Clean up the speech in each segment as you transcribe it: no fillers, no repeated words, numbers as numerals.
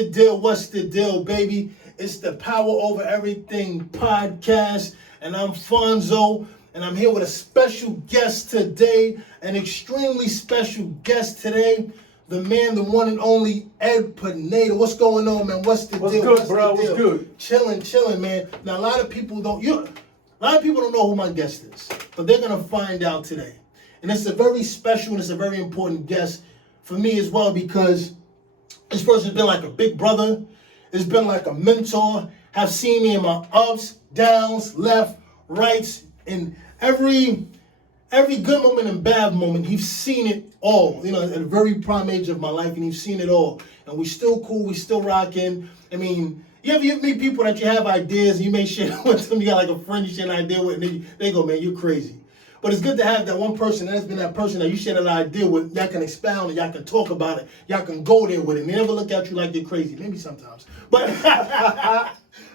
the deal? What's the deal, baby? It's the Power Over Everything podcast, and I'm Fonzo, and I'm here with a special guest today, an extremely special guest today, the man, the one and only Ed Pineda. What's going on, man? What's the What's deal? good, bro? What's good? Chilling, man. Now, a lot of people don't know who my guest is, but they're gonna find out today. And it's a very special and it's a very important guest for me as well, because this person's been like a big brother. It's been like a mentor. Have seen me in my ups, downs, left, rights, and every good moment and bad moment. He's seen it all, at a very prime age of my life, and he's seen it all. And we still cool, we still rocking. I mean, you ever meet people that you have ideas and you may share with them, you got like a friend you share an idea with, and they go, man, you're crazy. But it's good to have that one person, and that's been that person that you share an idea with, y'all can expound and y'all can talk about it, y'all can go there with it. And they never look at you like you're crazy. Maybe sometimes. But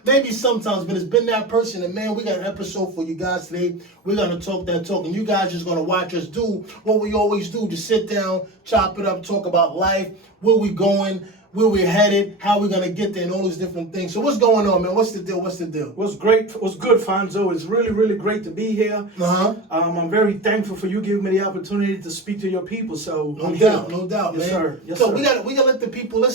maybe sometimes, but it's been that person. And man, we got an episode for you guys today. We're gonna talk that talk, and you guys just gonna watch us do what we always do. Just sit down, chop it up, talk about life, where we going, where we're headed, how we're gonna get there, and all those different things. So what's going on, man? What's the deal? What's great? What's good, Fonzo? It's really, really great to be here. I'm very thankful for you giving me the opportunity to speak to your people. So no doubt, yes, man. Sir. Yes, so sir. we gotta let the people.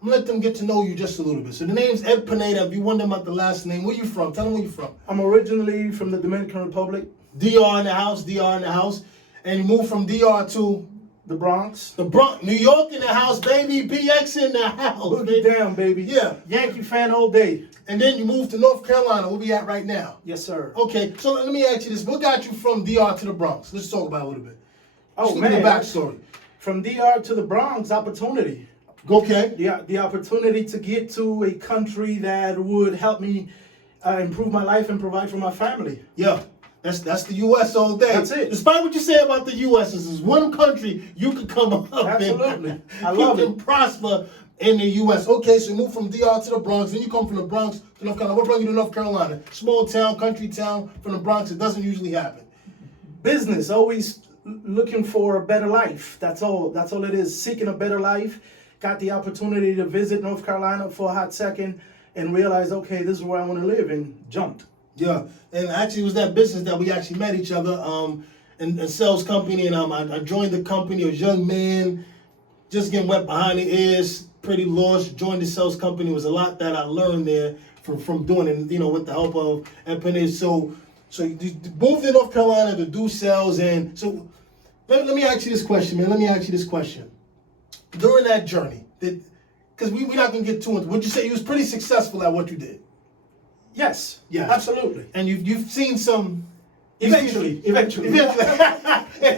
I'm gonna let them get to know you just a little bit. So the name's Ed Pineda. If you wonder about the last name, where you from? Tell them where you from. I'm originally from the Dominican Republic. DR in the house, and you moved from DR to the Bronx. New York in the house, baby. BX in the house. Look it down, baby. Yeah. Yankee fan all day. And then you moved to North Carolina, where we at right now. Yes, sir. Okay, so let me ask you this. What got you from DR to the Bronx? Let's talk about it a little bit. Oh, just man. The backstory. From DR to the Bronx, opportunity. Okay. The opportunity to get to a country that would help me improve my life and provide for my family. Yeah. That's the U.S. all day. That's it. Despite what you say about the U.S., this is one country you could come up Absolutely. in. I love you can prosper in the U.S. Okay, so you move from DR to the Bronx, then you come from the Bronx to North Carolina. What brought you to North Carolina? Small town, country town, from the Bronx. It doesn't usually happen. Business, always looking for a better life. That's all it is, seeking a better life. Got the opportunity to visit North Carolina for a hot second and realized, okay, this is where I want to live, and jumped. Yeah, and actually it was that business that we actually met each other in sales company, and I joined the company. I was a young man, just getting wet behind the ears, pretty lost. Joined the sales company. It was a lot that I learned there from doing it, with the help of Ed Pineda. So you moved to North Carolina to do sales, and so let me ask you this question, man. Let me ask you this question. During that journey, because we're not gonna get too into, would you say you was pretty successful at what you did? Yes, absolutely. And you've seen some. Eventually. It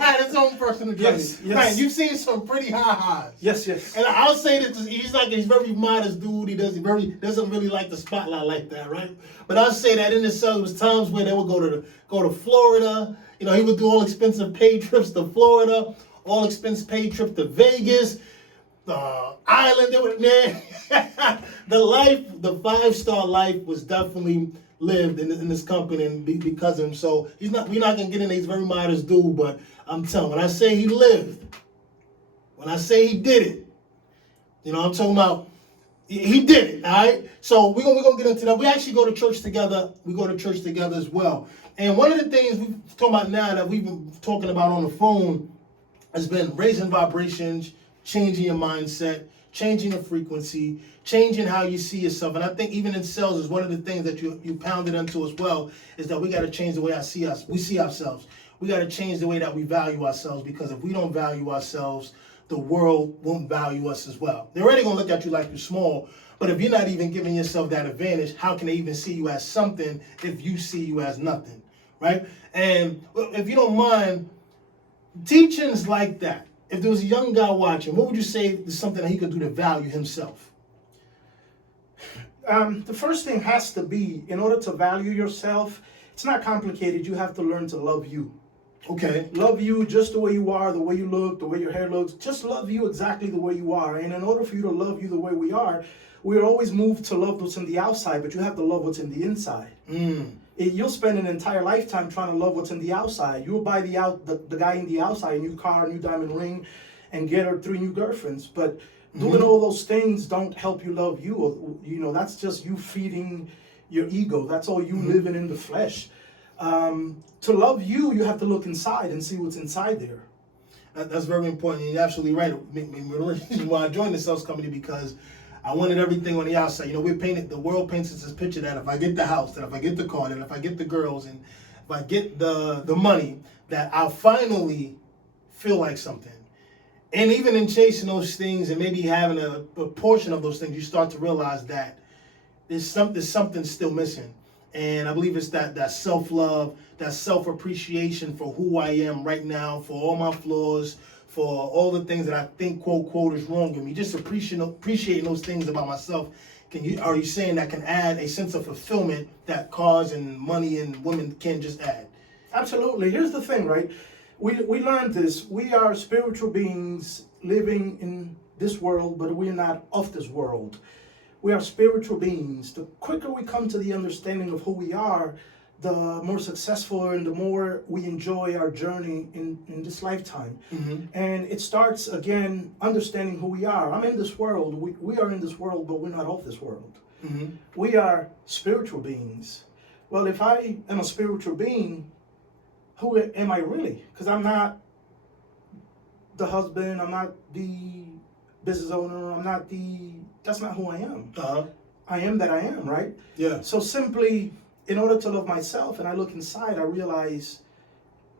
had its own personal journey. Yes. Right, you've seen some pretty high highs. Yes. And I'll say this because he's very modest dude. He doesn't really like the spotlight like that, right? But I'll say that in his there was times where they would go to Florida. He would do all expensive paid trips to Florida, all expense paid trip to Vegas. The island, the 5-star life was definitely lived in this company, and because of him. So we're not gonna get in. He's a very modest dude, but I'm telling. When I say he lived, when I say he did it, I'm talking about he did it. All right. So we're gonna get into that. We actually go to church together. We go to church together as well. And one of the things we're talking about now that we've been talking about on the phone has been raising vibrations, changing your mindset, changing the frequency, changing how you see yourself. And I think even in sales is one of the things that you pounded into as well, is that we got to change the way we see ourselves. We got to change the way that we value ourselves, because if we don't value ourselves, the world won't value us as well. They're already going to look at you like you're small, but if you're not even giving yourself that advantage, how can they even see you as something if you see you as nothing, right? And if you don't mind, teachings like that, if there was a young guy watching, what would you say is something that he could do to value himself? The first thing has to be, in order to value yourself, it's not complicated. You have to learn to love you. Okay. Love you just the way you are, the way you look, the way your hair looks. Just love you exactly the way you are. And in order for you to love you the way we are, we're always moved to love what's in the outside, but you have to love what's in the inside. You'll spend an entire lifetime trying to love what's in the outside. You'll buy the guy in the outside, a new car, a new diamond ring, and get her 3 new girlfriends. But Doing all those things don't help you love you. Or, that's just you feeding your ego. That's all you living in the flesh. To love you, you have to look inside and see what's inside there. That's very important. You're absolutely right. The reason why I joined the sales company, because I wanted everything on the outside. The world paints us this picture that if I get the house, that if I get the car, that if I get the girls, and if I get the money, that I'll finally feel like something. And even in chasing those things and maybe having a portion of those things, you start to realize that there's something still missing. And I believe it's that self-love, that self-appreciation for who I am right now, for all my flaws, for all the things that I think, quote, is wrong with me. Just appreciating those things about myself. Are you saying that can add a sense of fulfillment that cars and money and women can just add? Absolutely. Here's the thing, right? We learned this. We are spiritual beings living in this world, but we're not of this world. We are spiritual beings. The quicker we come to the understanding of who we are, the more successful and the more we enjoy our journey in this lifetime. And it starts, again, understanding who we are. I'm in this world. We are in this world, but we're not of this world. We are spiritual beings. Well, if I am a spiritual being, who am I really? Because I'm not the husband, I'm not the business owner, that's not who I am. I am that I am, right? Yeah. So simply, in order to love myself, and I look inside, I realize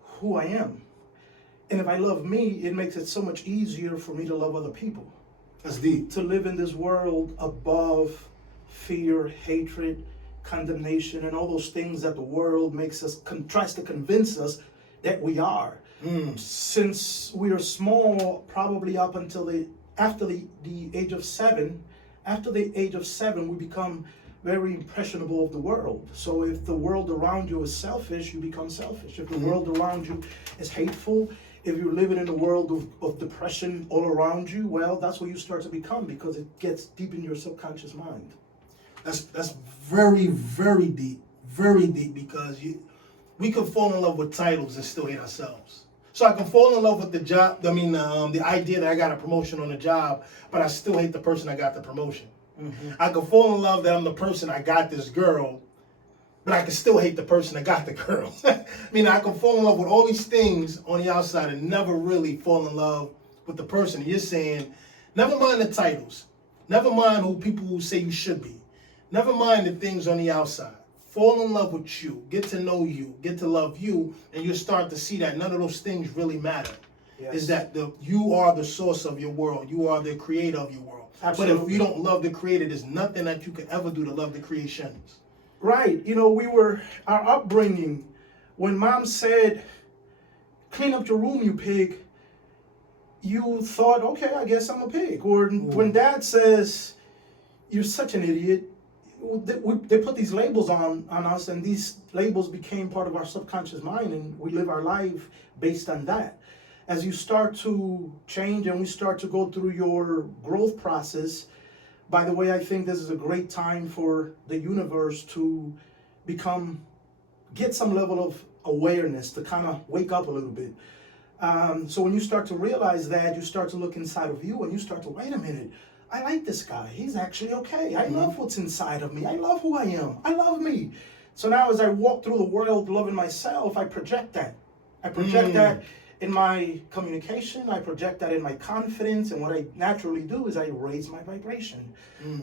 who I am. And if I love me, it makes it so much easier for me to love other people. That's deep. To live in this world above fear, hatred, condemnation, and all those things that the world tries to convince us that we are. Since we are small, probably up until after the age of 7, after the age of 7, we become very impressionable of the world. So if the world around you is selfish, you become selfish. If the world around you is hateful, if you're living in a world of depression all around you, well, that's what you start to become, because it gets deep in your subconscious mind. That's very, very deep, because we can fall in love with titles and still hate ourselves. So I can fall in love with the job, the idea that I got a promotion on the job, but I still hate the person I got the promotion. I can fall in love that I'm the person I got this girl, but I can still hate the person that got the girl. I can fall in love with all these things on the outside and never really fall in love with the person. You're saying, never mind the titles, never mind who people say you should be, never mind the things on the outside. Fall in love with you, get to know you, get to love you, and you'll start to see that none of those things really matter. Yes. Is that you are the source of your world. You are the creator of your world. Absolutely. But if you don't love the creator, there's nothing that you can ever do to love the creations. Right. Our upbringing, when mom said, clean up your room, you pig, you thought, okay, I guess I'm a pig. Or when dad says, you're such an idiot, they put these labels on us, and these labels became part of our subconscious mind, and we live our life based on that. As you start to change and we start to go through your growth process, by the way, I think this is a great time for the universe to get some level of awareness, to kind of wake up a little bit. So when you start to realize that, you start to look inside of you and you start to, wait a minute, I like this guy. He's actually okay. I love what's inside of me. I love who I am. I love me. So now as I walk through the world loving myself, I project that. I project that in my communication. I project that in my confidence. And what I naturally do is I raise my vibration.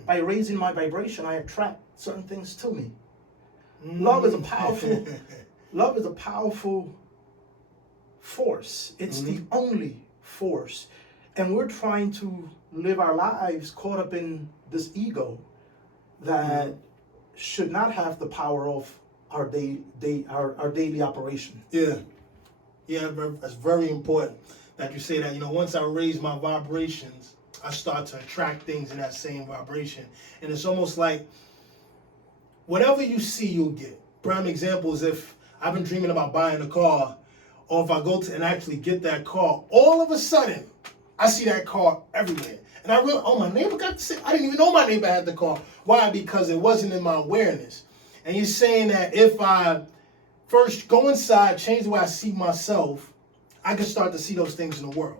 By raising my vibration, I attract certain things to me. Love is a powerful force. It's the only force. And we're trying to live our lives caught up in this ego that should not have the power of our daily operation. Yeah, that's very important that you say that. Once I raise my vibrations, I start to attract things in that same vibration. And it's almost like whatever you see, you'll get. Prime example is if I've been dreaming about buying a car, or if I go to and actually get that car, all of a sudden, I see that car everywhere. And I realized, my neighbor got the same. I didn't even know my neighbor had the car. Why? Because it wasn't in my awareness. And you're saying that if I first go inside, change the way I see myself, I can start to see those things in the world.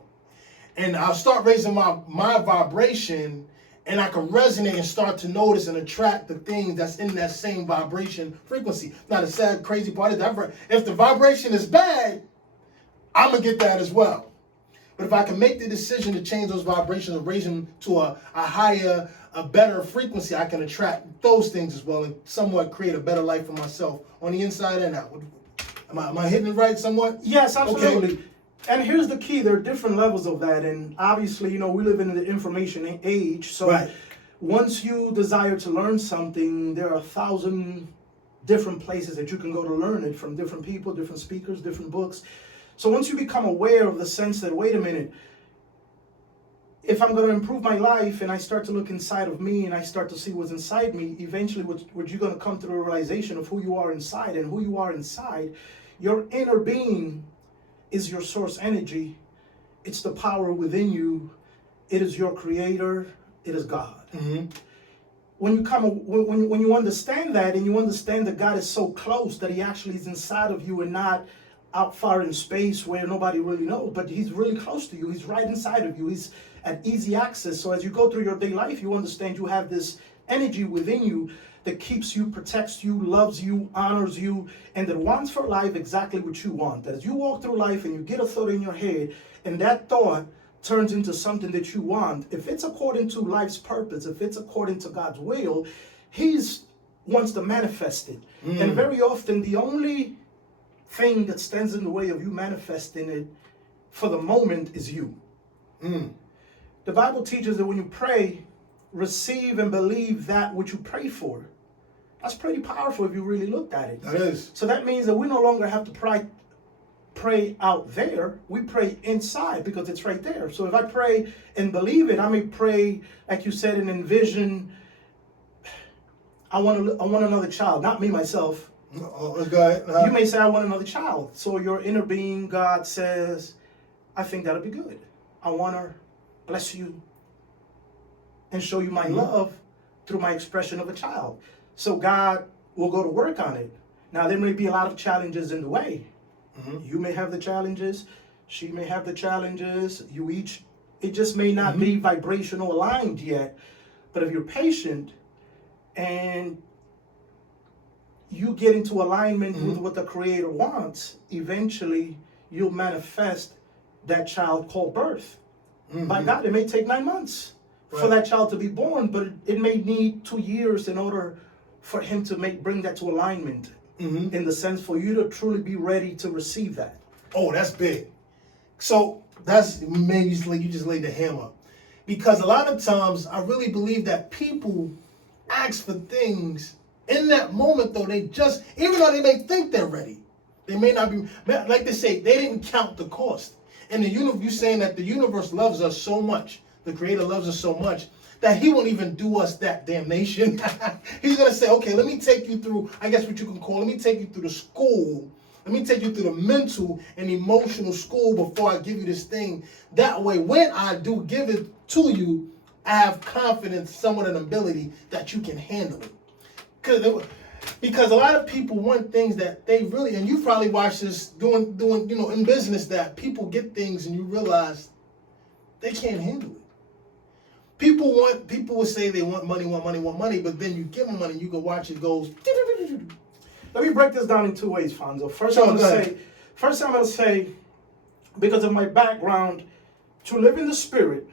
and I'll start raising my vibration, and I can resonate and start to notice and attract the things that's in that same vibration frequency. Now, the sad, crazy part is that if the vibration is bad, I'm going to get that as well. But if I can make the decision to change those vibrations and raise them to a higher, a better frequency, I can attract those things as well and somewhat create a better life for myself on the inside and out. Am I hitting it right somewhat? Yes, absolutely. Okay. And here's the key. There are different levels of that. And obviously, you know, we live in the information age. So right. Once you desire to learn something, there are 1,000 different places that you can go to learn it from different people, different speakers, different books. So once you become aware of the sense that, wait a minute, if I'm going to improve my life and I start to look inside of me and I start to see what's inside me, eventually what you're going to come to the realization of who you are inside. And who you are inside, your inner being is your source energy. It's the power within you. It is your creator. It is God. Mm-hmm. When you understand that, and you understand that God is so close that he actually is inside of you and not out far in space where nobody really knows, but he's really close to you. He's right inside of you. He's at easy access. So as you go through your day life, you understand you have this energy within you that keeps you, protects you, loves you, honors you, and that wants for life exactly what you want. That as you walk through life and you get a thought in your head, and that thought turns into something that you want, if it's according to life's purpose, if it's according to God's will, he wants to manifest it. And very often the only thing that stands in the way of you manifesting it for the moment is you. The Bible teaches that when you pray, receive and believe that which you pray for. That's pretty powerful if you really looked at it. That is. So that means that we no longer have to pray out there. We pray inside because it's right there. So if I pray and believe it, I may pray, like you said, and envision, I want another child, not me, myself. Okay. You may say, I want another child. So your inner being, God says, I think that'll be good. I want to bless you and show you my love through my expression of a child. So God will go to work on it. Now, there may be a lot of challenges in the way. You may have the challenges. She may have the challenges. You each, it just may not be vibrational aligned yet. But if you're patient and you get into alignment with what the Creator wants, eventually you'll manifest that child called birth. By God, it may take 9 months for that child to be born, but it may need 2 years in order for him to bring that to alignment. In the sense for you to truly be ready to receive that. Oh, that's big. So that's, man, you just laid the hammer. Because a lot of times I really believe that people ask for things in that moment, though, they just, even though they may think they're ready, they may not be, like they say, they didn't count the cost. And the universe, you're saying that the universe loves us so much, the Creator loves us so much, that he won't even do us that damnation. He's going to say, okay, let me take you through, I guess what you can call, let me take you through the school. Let me take you through the mental and emotional school before I give you this thing. That way, when I do give it to you, I have confidence, somewhat an ability that you can handle it. Because a lot of people want things that they really, and you probably watch this doing, in business, that people get things and you realize they can't handle it. People will say they want money, but then you give them money and you can watch it goes. Let me break this down in 2 ways, Fonzo. First, I'm going to say, because of my background, to live in the Spirit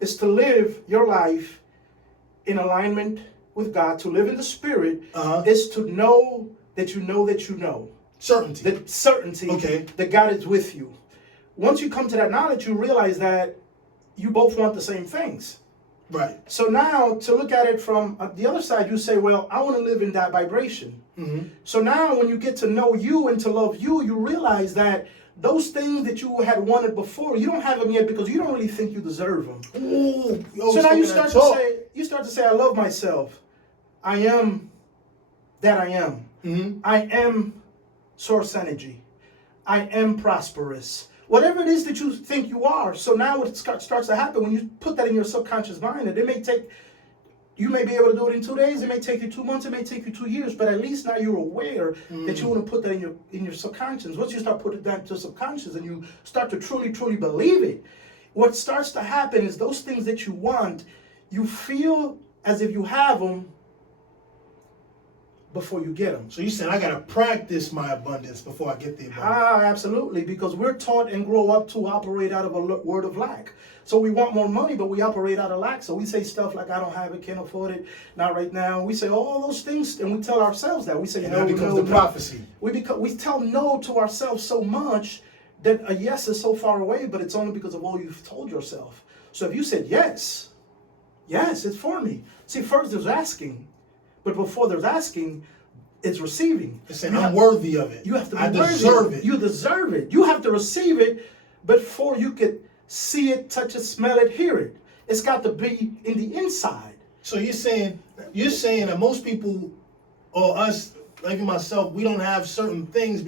is to live your life in alignment with God. To live in the Spirit is to know that you know that you know. Certainty. The certainty that God is with you. Once you come to that knowledge, you realize that you both want the same things. Right. So now, to look at it from the other side, you say, well, I want to live in that vibration. So now when you get to know you and to love you, you realize that those things that you had wanted before, you don't have them yet because you don't really think you deserve them. Ooh, so now you start to say, I love myself. I am that I am. I am source energy. I am prosperous. Whatever it is that you think you are. So now what starts to happen when you put that in your subconscious mind, and you may be able to do it in 2 days, it may take you 2 months, it may take you 2 years, but at least now you're aware that you want to put that in your subconscious. Once you start putting that to subconscious and you start to truly, truly believe it, what starts to happen is those things that you want, you feel as if you have them before you get them. So you said I gotta practice my abundance before I get the abundance. Absolutely, because we're taught and grow up to operate out of a word of lack. So we want more money, but we operate out of lack. So we say stuff like, I don't have it, can't afford it, not right now. We say all those things, and we tell ourselves that. We say, And no, that becomes no, the no. prophecy. We tell no to ourselves so much that a yes is so far away, but it's only because of all you've told yourself. So if you said yes, it's for me. See, first there's asking, but before there's asking, it's receiving. It's saying I'm worthy of it. You have to be I worthy. deserve it. You deserve it. You have to receive it before you could see it, touch it, smell it, hear it. It's got to be in the inside. So you're saying that most people, or us, like myself, we don't have certain things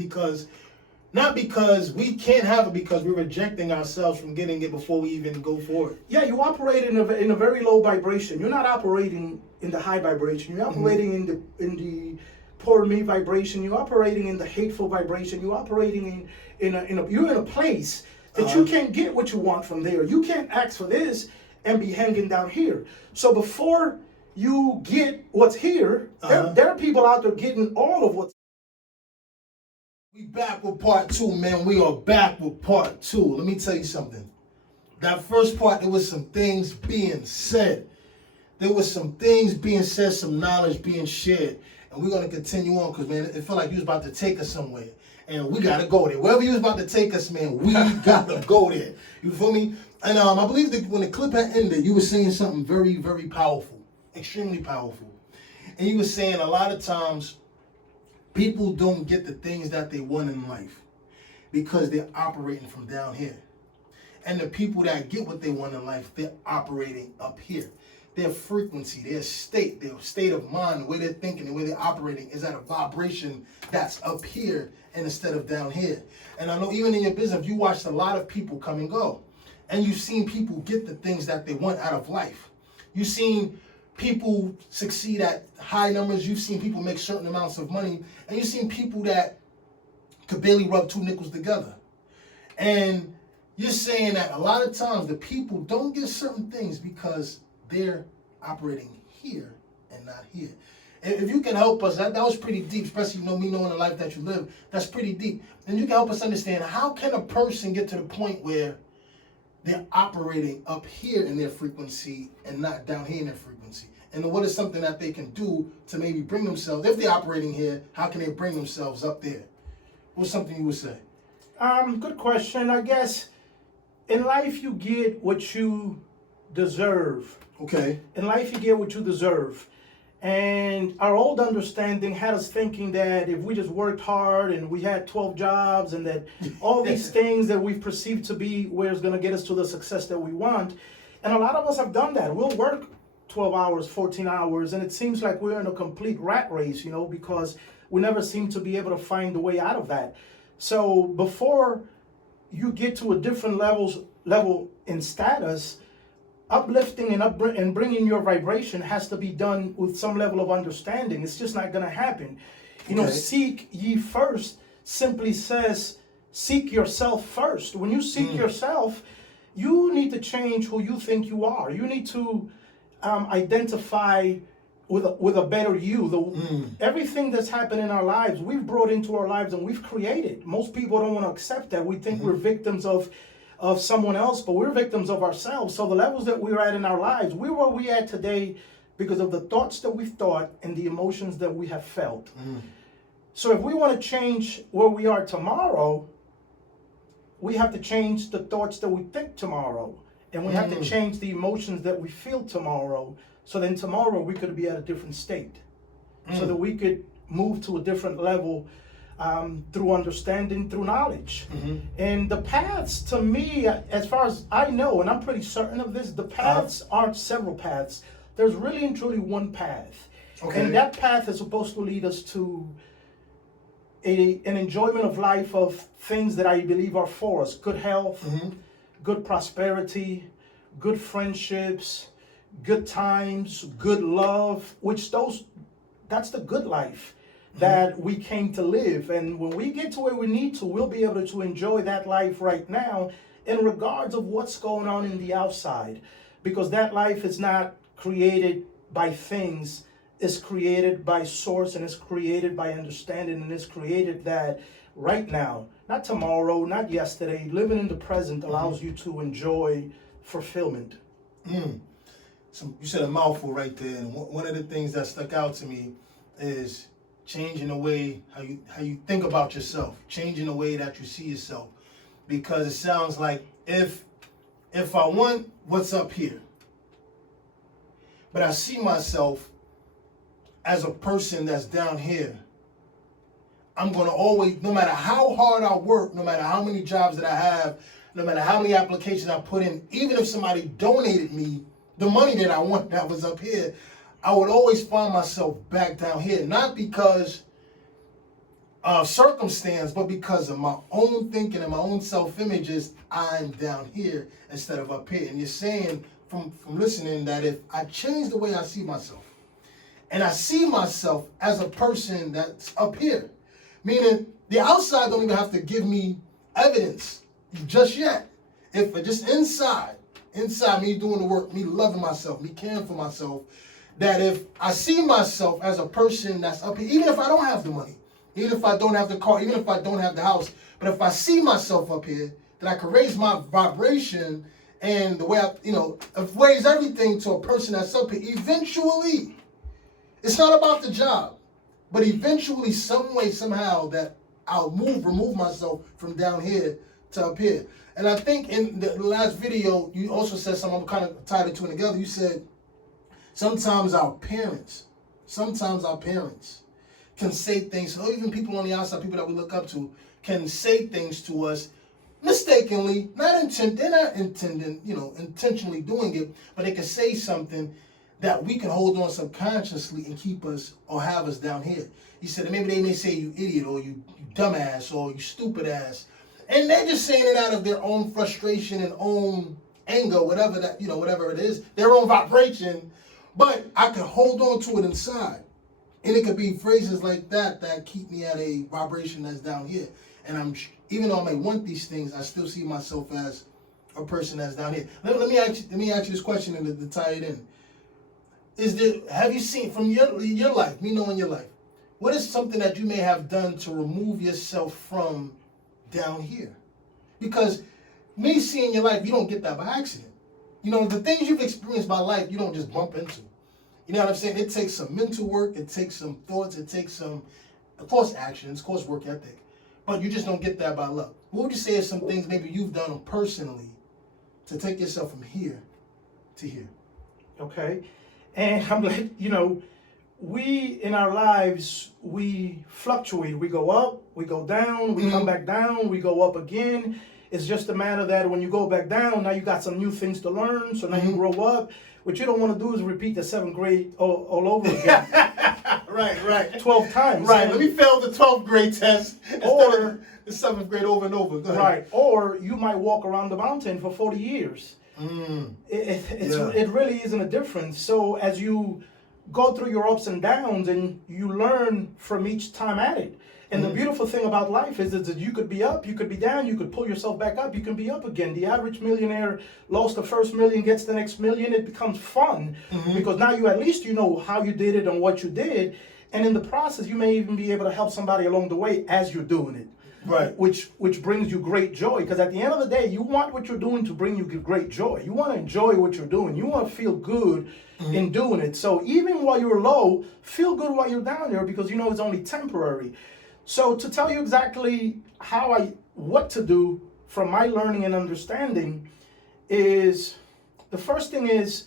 not because we can't have it, because we're rejecting ourselves from getting it before we even go for it. Yeah, you operate in a very low vibration. You're not operating in the high vibration. You're operating in the poor me vibration. You're operating in the hateful vibration. You're operating you're in a place that you can't get what you want from there. You can't ask for this and be hanging down here. So before you get what's here, there are people out there getting all of what's. We back with part 2, man. We are back with part 2. Let me tell you something. That first part, there was some things being said. There was some things being said, some knowledge being shared. And we're going to continue on because, man, it felt like you was about to take us somewhere. And we got to go there. Wherever you was about to take us, man, we got to go there. You feel me? And I believe that when the clip had ended, you were saying something very, very powerful. Extremely powerful. And you were saying a lot of times, people don't get the things that they want in life because they're operating from down here. And the people that get what they want in life, they're operating up here. Their frequency, their state of mind, the way they're thinking, the way they're operating is at a vibration that's up here and instead of down here. And I know even in your business, you watched a lot of people come and go. And you've seen people get the things that they want out of life. You've seen people succeed at high numbers. You've seen people make certain amounts of money. And you've seen people that could barely rub 2 nickels together. And you're saying that a lot of times the people don't get certain things because they're operating here and not here. If you can help us, that was pretty deep, especially me knowing the life that you live. That's pretty deep. And you can help us understand, how can a person get to the point where they're operating up here in their frequency and not down here in their frequency? And what is something that they can do to maybe bring themselves, if they're operating here, how can they bring themselves up there? What's something you would say? Good question. I guess in life you get what you deserve. Okay. In life you get what you deserve. And our old understanding had us thinking that if we just worked hard and we had 12 jobs and that all these things that we've perceived to be where it's going to get us to the success that we want. And a lot of us have done that. We'll work 12 hours, 14 hours, and it seems like we're in a complete rat race, because we never seem to be able to find a way out of that. So before you get to a different level in status, uplifting and bringing your vibration has to be done with some level of understanding. It's just not going to happen. Seek ye first simply says, seek yourself first. When you seek yourself, you need to change who you think you are. You need to identify with a better you. Everything that's happened in our lives, we've brought into our lives and we've created. Most people don't want to accept that. We think we're victims of someone else, but we're victims of ourselves. So the levels that we're at in our lives, we're where we at today because of the thoughts that we've thought and the emotions that we have felt. So if we want to change where we are tomorrow, we have to change the thoughts that we think tomorrow. And we have to change the emotions that we feel tomorrow. So then tomorrow we could be at a different state. So that we could move to a different level through understanding, through knowledge. And the paths, to me, as far as I know, and I'm pretty certain of this, the paths aren't several paths. There's really and truly one path. Okay. And that path is supposed to lead us to an enjoyment of life of things that I believe are for us. Good health, good prosperity, good friendships, good times, good love, that's the good life that we came to live. And when we get to where we need to, we'll be able to enjoy that life right now in regards of what's going on in the outside, because that life is not created by things, it's created by source, and it's created by understanding, and it's created that right now, not tomorrow, not yesterday. Living in the present allows you to enjoy fulfillment. So you said a mouthful right there, and one of the things that stuck out to me is changing the way how you think about yourself, changing the way that you see yourself, because it sounds like if I want what's up here, but I see myself as a person that's down here, I'm going to always, no matter how hard I work, no matter how many jobs that I have, no matter how many applications I put in, even if somebody donated me the money that I want that was up here, I would always find myself back down here, not because of circumstance, but because of my own thinking and my own self-image is I'm down here instead of up here. And you're saying from listening that if I change the way I see myself, and I see myself as a person that's up here, meaning the outside don't even have to give me evidence just yet. If just inside me doing the work, me loving myself, me caring for myself, that if I see myself as a person that's up here, even if I don't have the money, even if I don't have the car, even if I don't have the house, but if I see myself up here, that I can raise my vibration and the way raise everything to a person that's up here. Eventually, it's not about the job, but eventually, some way, somehow, that I'll remove myself from down here to up here. And I think in the last video, you also said something, I'm kind of tied the two together. You said, sometimes our parents can say things, or even people on the outside, people that we look up to, can say things to us mistakenly, they're not intending, intentionally doing it, but they can say something that we can hold on subconsciously and keep us or have us down here. You said that maybe they may say you idiot or you dumbass or you stupid ass. And they're just saying it out of their own frustration and own anger, whatever it is, their own vibration. But I can hold on to it inside. And it could be phrases like that keep me at a vibration that's down here. And even though I may want these things, I still see myself as a person that's down here. Let me ask you this question and to tie it in. Have you seen from your life, me knowing your life, what is something that you may have done to remove yourself from down here? Because me seeing your life, you don't get that by accident. The things you've experienced by life, you don't just bump into. You know what I'm saying? It takes some mental work, it takes some thoughts, it takes some, of course, actions, of course, work ethic. But you just don't get that by luck. What would you say are some things maybe you've done personally to take yourself from here to here? Okay. And I'm like, we in our lives, we fluctuate. We go up, we go down, we come back down, we go up again. It's just a matter that when you go back down, now you got some new things to learn. So now you grow up. What you don't want to do is repeat the 7th grade all over again. Right. 12 times. Right. Let me fail the 12th grade test instead of the 7th grade over and over. Go ahead. Right. Or you might walk around the mountain for 40 years. It really isn't a difference. So as you go through your ups and downs and you learn from each time at it. And the beautiful thing about life is that you could be up, you could be down, you could pull yourself back up, you can be up again. The average millionaire lost the first million, gets the next million. It becomes fun because now you at least know how you did it and what you did. And in the process, you may even be able to help somebody along the way as you're doing it. Right. Which brings you great joy. Because at the end of the day, you want what you're doing to bring you great joy. You want to enjoy what you're doing. You want to feel good in doing it. So even while you're low, feel good while you're down there because it's only temporary. So to tell you exactly what to do from my learning and understanding is, the first thing is,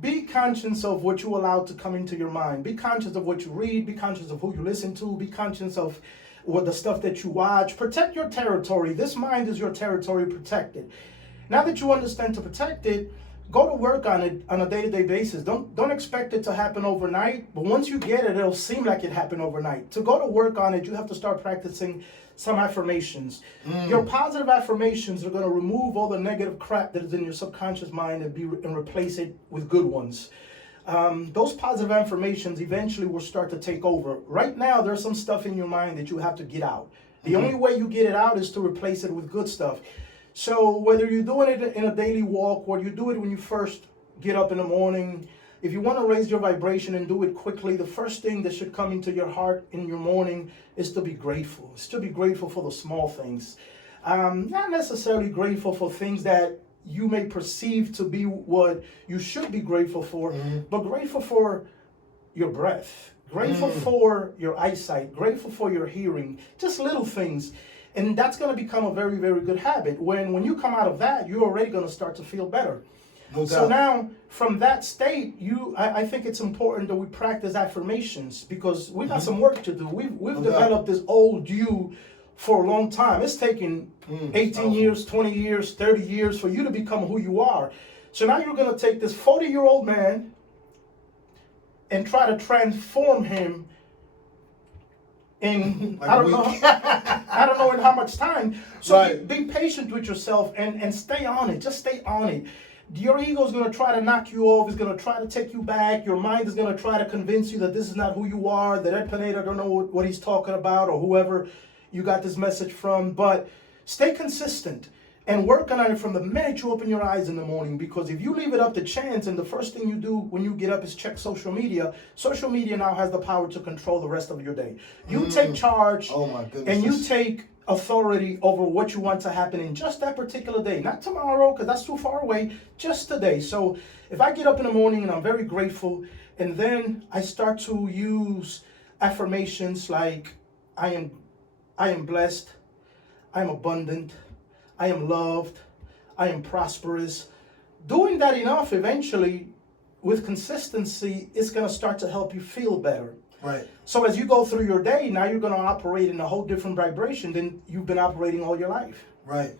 be conscious of what you allow to come into your mind. Be conscious of what you read. Be conscious of who you listen to. Be conscious of what the stuff that you watch. Protect your territory. This mind is your territory. Protect it. Now that you understand to protect it, go to work on it on a day-to-day basis. Don't expect it to happen overnight, but once you get it, it'll seem like it happened overnight. To go to work on it, you have to start practicing some affirmations. Your positive affirmations are going to remove all the negative crap that is in your subconscious mind and replace it with good ones. Those positive affirmations eventually will start to take over. Right now, there's some stuff in your mind that you have to get out. The only way you get it out is to replace it with good stuff. So whether you're doing it in a daily walk or you do it when you first get up in the morning, if you want to raise your vibration and do it quickly, the first thing that should come into your heart in your morning is to be grateful. It's to be grateful for the small things. Not necessarily grateful for things that you may perceive to be what you should be grateful for, but grateful for your breath, grateful for your eyesight, grateful for your hearing, just little things. And that's going to become a very, very good habit. When you come out of that, you're already going to start to feel better. No doubt. So now, from that state, I think it's important that we practice affirmations because we got some work to do. We've developed this old you for a long time. It's taken 18 years, 20 years, 30 years for you to become who you are. So now you're going to take this 40-year-old man and try to transform him in, like I don't know in how much time. So be patient with yourself and stay on it. Just stay on it. Your ego is going to try to knock you off. It's going to try to take you back. Your mind is going to try to convince you that this is not who you are, that Ed Pineda don't know what he's talking about, or whoever you got this message from. But stay consistent and work on it from the minute you open your eyes in the morning. Because if you leave it up to chance and the first thing you do when you get up is check social media now has the power to control the rest of your day. You take charge and you take authority over what you want to happen in just that particular day. Not tomorrow, because that's too far away, just today. So if I get up in the morning and I'm very grateful, and then I start to use affirmations like I am blessed, I am abundant, I am loved, I am prosperous. Doing that enough, eventually, with consistency, it's going to start to help you feel better. Right. So as you go through your day, now you're going to operate in a whole different vibration than you've been operating all your life. Right.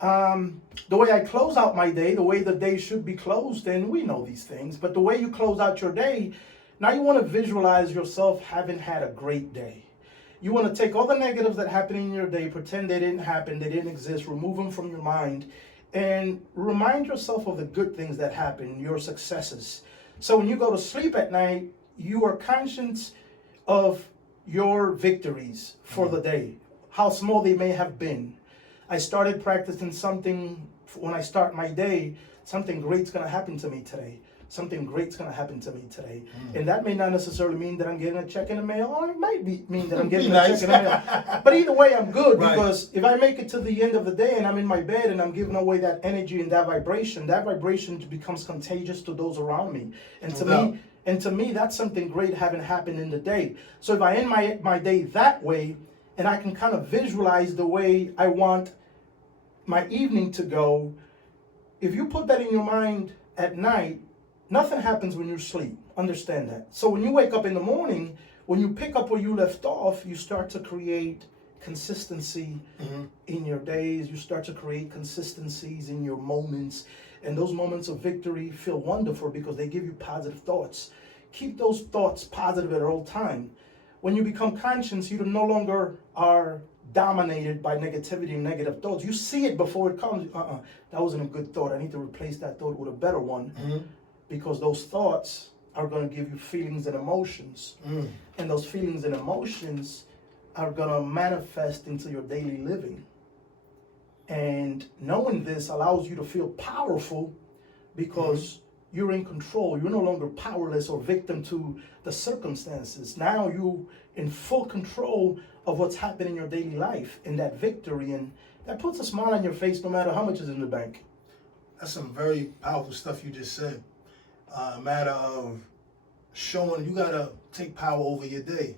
The way I close out my day, the way the day should be closed, and we know these things, but the way you close out your day, now you want to visualize yourself having had a great day. You want to take all the negatives that happen in your day, pretend they didn't happen, they didn't exist, remove them from your mind, and remind yourself of the good things that happen, your successes. So when you go to sleep at night, you are conscious of your victories for the day, how small they may have been. I started practicing something when I start my day, something great's going to happen to me today. Something great's going to happen to me today. And that may not necessarily mean that I'm getting a check in the mail, or it might mean that I'm getting a check in the mail. But either way, I'm good, because if I make it to the end of the day and I'm in my bed and I'm giving away that energy and that vibration becomes contagious to those around me. And to me, that's something great having happened in the day. So if I end my day that way, and I can kind of visualize the way I want my evening to go, if you put that in your mind at night, nothing happens when you sleep. Understand that. So when you wake up in the morning, when you pick up where you left off, you start to create consistency in your days. You start to create consistencies in your moments. And those moments of victory feel wonderful because they give you positive thoughts. Keep those thoughts positive at all time. When you become conscious, you no longer are dominated by negativity and negative thoughts. You see it before it comes. That wasn't a good thought. I need to replace that thought with a better one. Because those thoughts are going to give you feelings and emotions. And those feelings and emotions are going to manifest into your daily living. And knowing this allows you to feel powerful because you're in control. You're no longer powerless or victim to the circumstances. Now you're in full control of what's happening in your daily life, and that victory, and that puts a smile on your face no matter how much is in the bank. That's some very powerful stuff you just said. A matter of showing you got to take power over your day.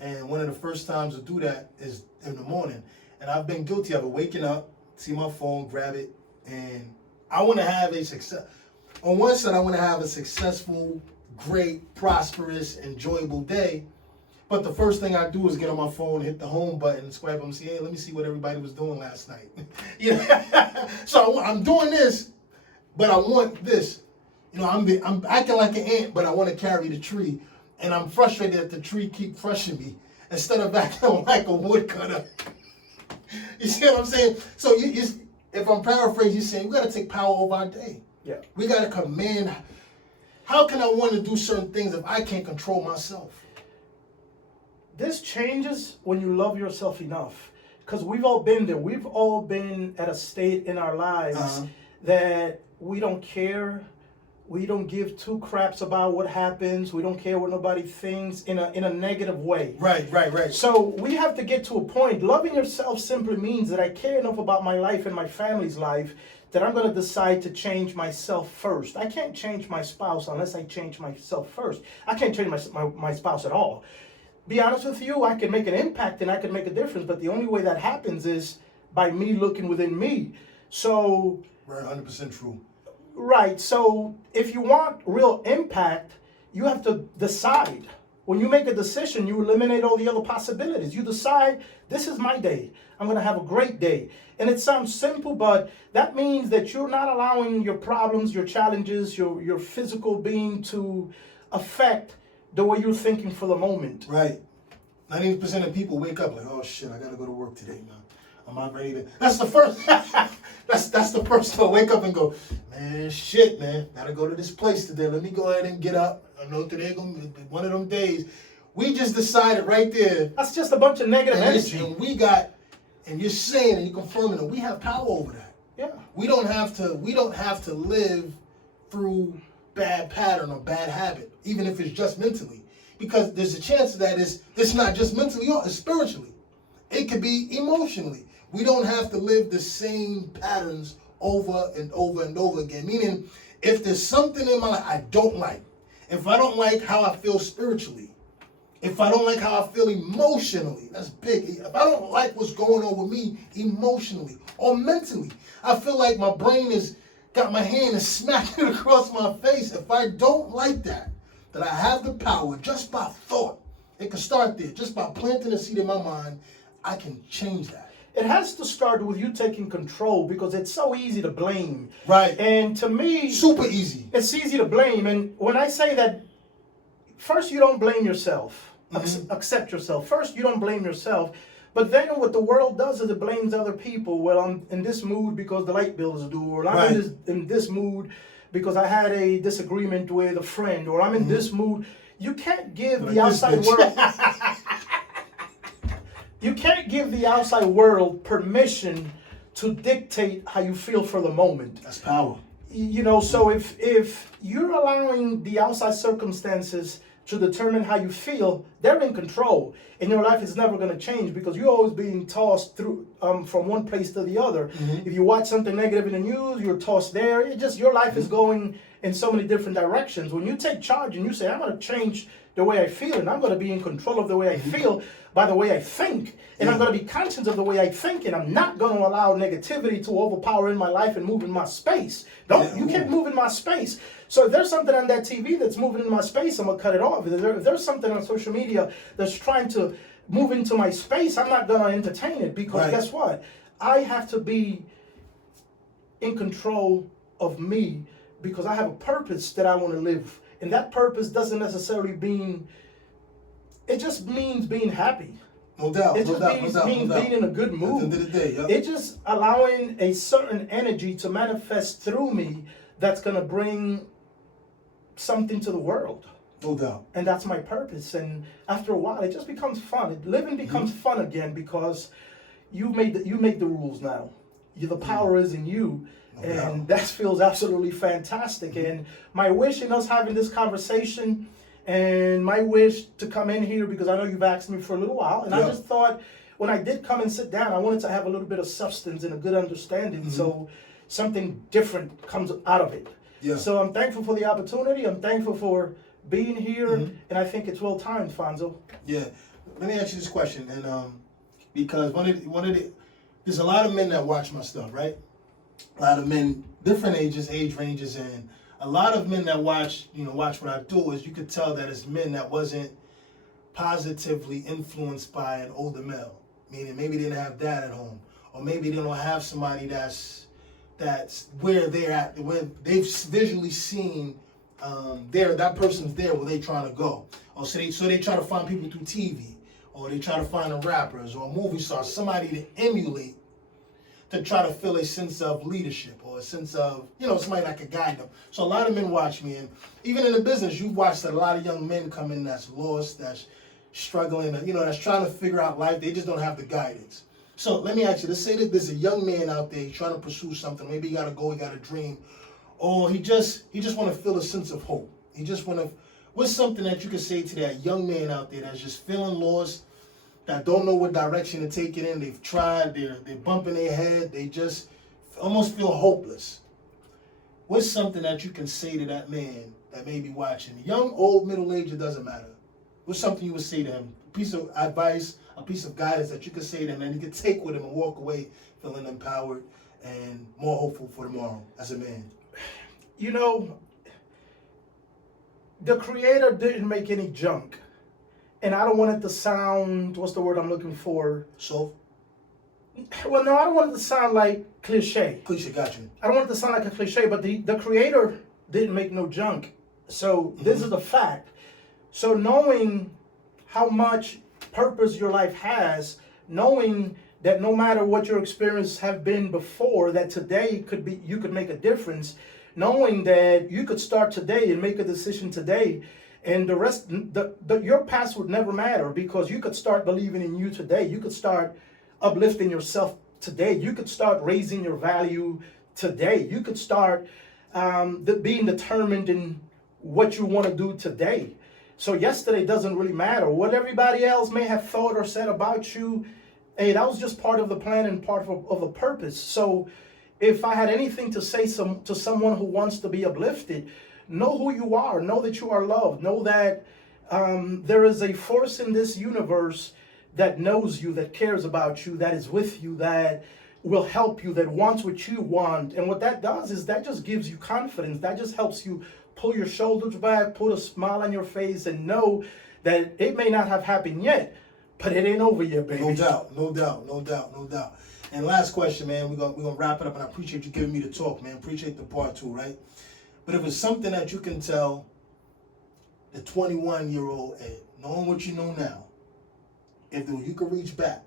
And one of the first times to do that is in the morning. And I've been guilty of it, waking up, see my phone, grab it, and I want to have a success. On one side, I want to have a successful, great, prosperous, enjoyable day. But the first thing I do is get on my phone, hit the home button, swipe up and say, hey, let me see what everybody was doing last night. So I'm doing this, but I want this. I'm acting like an ant, but I want to carry the tree. And I'm frustrated that the tree keep crushing me instead of acting like a woodcutter. You see what I'm saying? So if I'm paraphrasing, you're saying we got to take power over our day. Yeah. We got to command. How can I want to do certain things if I can't control myself? This changes when you love yourself enough. because we've all been there. We've all been at a state in our lives that we don't care. We don't give two craps about what happens. We don't care what nobody thinks in a negative way. Right. So we have to get to a point. Loving yourself simply means that I care enough about my life and my family's life that I'm going to decide to change myself first. I can't change my spouse unless I change myself first. I can't change my spouse at all. Be honest with you, I can make an impact and I can make a difference, but the only way that happens is by me looking within me. So... Right, 100% true. Right. So if you want real impact, you have to decide. When you make a decision, you eliminate all the other possibilities. You decide, this is my day. I'm going to have a great day. And it sounds simple, but that means that you're not allowing your problems, your challenges, your physical being to affect the way you're thinking for the moment. Right. 90% of people wake up like, oh shit, I got to go to work today, man. I'm not ready to. That's the first. that's the first to wake up and go, man, shit, man. Gotta go to this place today. Let me go ahead and get up. I know today gonna be one of them days. We just decided right there. That's just a bunch of negative energy. And you're saying and you're confirming that we have power over that. Yeah. We don't have to live through bad pattern or bad habit, even if it's just mentally, because there's a chance that it's not just mentally, it's spiritually. It could be emotionally. We don't have to live the same patterns over and over and over again. Meaning, if there's something in my life I don't like, if I don't like how I feel spiritually, if I don't like how I feel emotionally, that's big. If I don't like what's going on with me emotionally or mentally, I feel like my brain has got my hand and smacking it across my face. If I don't like that I have the power just by thought, it can start there, just by planting a seed in my mind, I can change that. It has to start with you taking control because it's so easy to blame. Right. And to me... Super easy. It's easy to blame. And when I say that, first you don't blame yourself. Accept yourself. First you don't blame yourself. But then what the world does is it blames other people. Well, I'm in this mood because the light bill is due. Or I'm in this mood because I had a disagreement with a friend. Or I'm in this mood. You can't give the outside world... You can't give the outside world permission to dictate how you feel for the moment. That's power. You know, so if you're allowing the outside circumstances to determine how you feel, they're in control. And your life is never going to change because you're always being tossed through from one place to the other. If you watch something negative in the news, you're tossed there. It just, your life is going in so many different directions. When you take charge and you say, I'm going to change the way I feel, and I'm going to be in control of the way I feel by the way I think, and I'm going to be conscious of the way I think, and I'm not going to allow negativity to overpower in my life and move in my space. You can't move in my space. So if there's something on that TV that's moving in my space, I'm going to cut it off. If there's something on social media that's trying to move into my space, I'm not going to entertain it because guess what? I have to be in control of me because I have a purpose that I want to live. And that purpose doesn't necessarily mean, it just means being happy. No doubt. It just means being in a good mood. At the end of the day, It's just allowing a certain energy to manifest through me that's going to bring something to the world. No doubt. And that's my purpose. And after a while, it just becomes fun. Living becomes fun again because you make the rules now. The power is in you. And that feels absolutely fantastic. And my wish in us having this conversation and my wish to come in here, because I know you've asked me for a little while, and I just thought when I did come and sit down, I wanted to have a little bit of substance and a good understanding so something different comes out of it. Yeah. So I'm thankful for the opportunity. I'm thankful for being here, and I think it's well timed, Fonzo. Yeah. Let me ask you this question, and because there's a lot of men that watch my stuff, right? A lot of men, different age ranges, and a lot of men that watch what I do, is you could tell that it's men that wasn't positively influenced by an older male. Meaning maybe they didn't have dad at home, or maybe they don't have somebody that's where they're at, where they've visually seen that person's there where they trying to go. Or so they try to find people through TV, or they try to find a rappers or a movie star, somebody to emulate, to try to feel a sense of leadership or a sense of, somebody that could guide them. So a lot of men watch me, and even in the business, you've watched a lot of young men come in that's lost, that's struggling, that's trying to figure out life. They just don't have the guidance. So let me ask you, let's say that there's a young man out there trying to pursue something. Maybe he got a goal, he got a dream, or he just want to feel a sense of hope. He just want to, what's something that you could say to that young man out there that's just feeling lost, that don't know what direction to take it in? They've tried, they're bumping their head, they just almost feel hopeless. What's something that you can say to that man that may be watching? Young, old, middle-aged, it doesn't matter. What's something you would say to him? A piece of advice, a piece of guidance that you could say to him and he could take with him and walk away feeling empowered and more hopeful for tomorrow as a man. You know, the Creator didn't make any junk. And I don't want it to sound, what's the word I'm looking for? So? Well, no, I don't want it to sound like cliche. Cliche, got you. I don't want it to sound like a cliche, but the Creator didn't make no junk. So this is a fact. So knowing how much purpose your life has, knowing that no matter what your experience have been before, that today could be, you could make a difference, knowing that you could start today and make a decision today, and the rest, your past would never matter, because you could start believing in you today. You could start uplifting yourself today. You could start raising your value today. You could start being determined in what you want to do today. So yesterday doesn't really matter. What everybody else may have thought or said about you, hey, that was just part of the plan and part of the purpose. So if I had anything to say to someone who wants to be uplifted, know who you are. Know that you are loved. Know that there is a force in this universe that knows you, that cares about you, that is with you, that will help you, that wants what you want. And what that does is that just gives you confidence. That just helps you pull your shoulders back, put a smile on your face, and know that it may not have happened yet, but it ain't over yet, baby. No doubt, no doubt, no doubt, no doubt. And last question, man, we're gonna wrap it up, and I appreciate you giving me the talk, man. Appreciate the part 2, right? But if it's something that you can tell the 21-year-old Ed, knowing what you know now, if you could reach back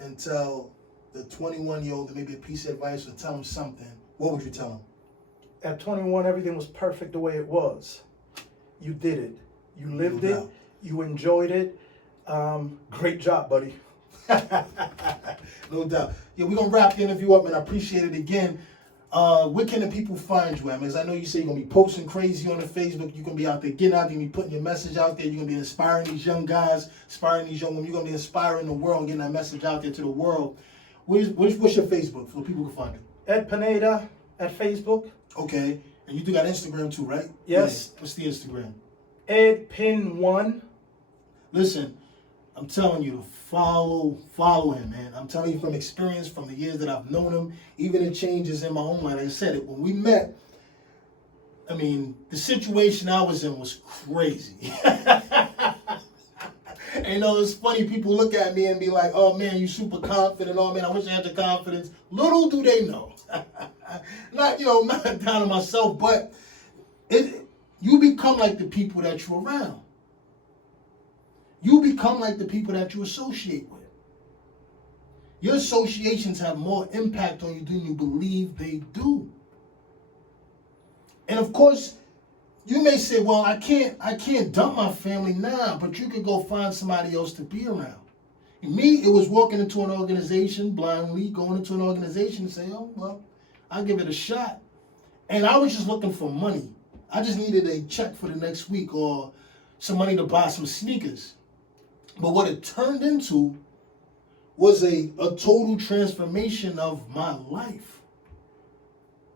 and tell the 21-year-old maybe a piece of advice or tell him something, what would you tell him? At 21, everything was perfect the way it was. You did it. You lived it. You enjoyed it. Great job, buddy. No doubt. Yeah, we're going to wrap the interview up, and I appreciate it again. Where can the people find you, man? Because I know you say you're going to be posting crazy on the Facebook. You're going to be out there getting out there, you're going to be putting your message out there. You're going to be inspiring these young guys, inspiring these young women. You're going to be inspiring the world, getting that message out there to the world. What's your Facebook so people can find you? Ed Pineda at Facebook. Okay. And you do got Instagram too, right? Yes. Yeah. What's the Instagram? EdPin1. Listen, I'm telling you to follow him, man. I'm telling you from experience, from the years that I've known him, even the changes in my own life. Like I said, it when we met, I mean, the situation I was in was crazy. And you know, it's funny, people look at me and be like, oh man, you super confident, oh man, I wish I had the confidence. Little do they know. Not down on myself, but you become like the people that you're around. You become like the people that you associate with. Your associations have more impact on you than you believe they do. And of course, you may say, well, I can't dump my family now, but you could go find somebody else to be around. And me, it was walking into an organization blindly, going into an organization and saying, oh, well, I'll give it a shot. And I was just looking for money. I just needed a check for the next week or some money to buy some sneakers. But what it turned into was a total transformation of my life.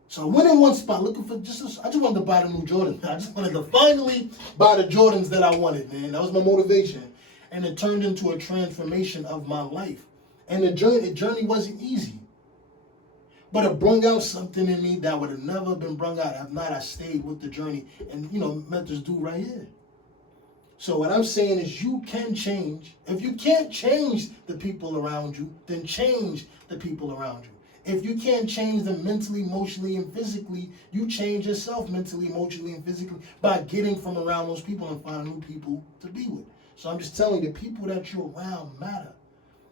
So I went in one spot looking for I just wanted to buy the new Jordans. I just wanted to finally buy the Jordans that I wanted, man. That was my motivation. And it turned into a transformation of my life. And the journey wasn't easy. But it brung out something in me that would have never been brung out if not I stayed with the journey and, met this dude right here. So what I'm saying is you can change. If you can't change the people around you, then change the people around you. If you can't change them mentally, emotionally, and physically, you change yourself mentally, emotionally, and physically by getting from around those people and finding new people to be with. So I'm just telling you, the people that you're around matter.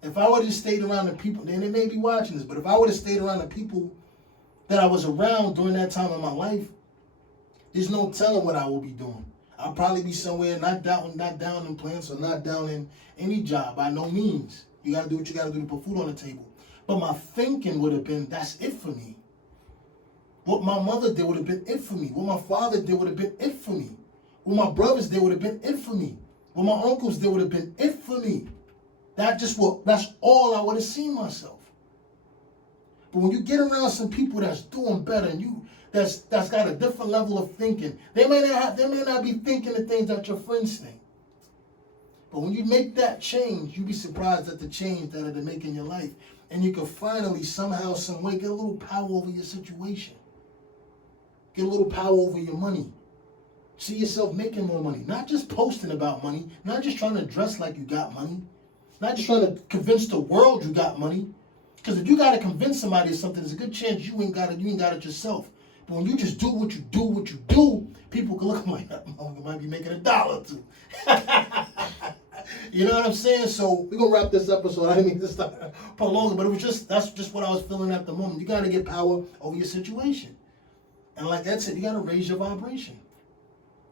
If I would have stayed around the people, then they may be watching this, but if I would have stayed around the people that I was around during that time of my life, there's no telling what I will be doing. I'll probably be somewhere not down in plants or not down in any job by no means. You gotta do what you gotta do to put food on the table. But my thinking would have been, that's it for me. What my mother did would have been it for me. What my father did would have been it for me. What my brothers did would have been it for me. What my uncles did would have been it for me. That's all I would have seen myself. But when you get around some people that's doing better and that's got a different level of thinking, they may not be thinking the things that your friends think. But when you make that change, you'll be surprised at the change that it'll make in your life. And you can finally, somehow, some way, get a little power over your situation. Get a little power over your money. See yourself making more money. Not just posting about money. Not just trying to dress like you got money. Not just trying to convince the world you got money. Because if you got to convince somebody of something, there's a good chance you ain't got it yourself. But when you just do what you do, people can look like that motherfucker might be making $1 or $2. You know what I'm saying? So we're gonna wrap this episode. I didn't mean to start prolonging, but that's just what I was feeling at the moment. You gotta get power over your situation. And like Ed said, you gotta raise your vibration.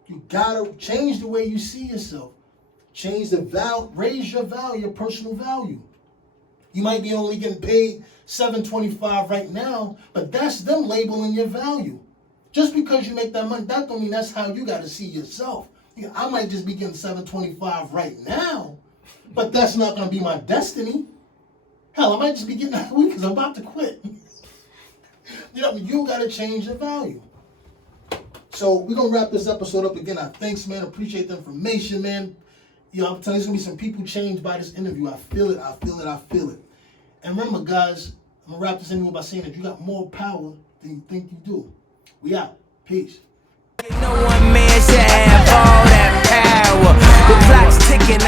You gotta change the way you see yourself. Change the value, raise your value, your personal value. You might be only getting paid $7.25 right now, but that's them labeling your value. Just because you make that money, that don't mean that's how you gotta see yourself. I might just be getting $7.25 right now, but that's not gonna be my destiny. Hell, I might just be getting that week because I'm about to quit. You gotta change your value. So we're gonna wrap this episode up again. Thanks, man. Appreciate the information, man. I'm telling you, there's gonna be some people changed by this interview. I feel it. And remember, guys, I'm gonna wrap this interview by saying that you got more power than you think you do. We out. Peace. No one man should have all that power. The clock's ticking.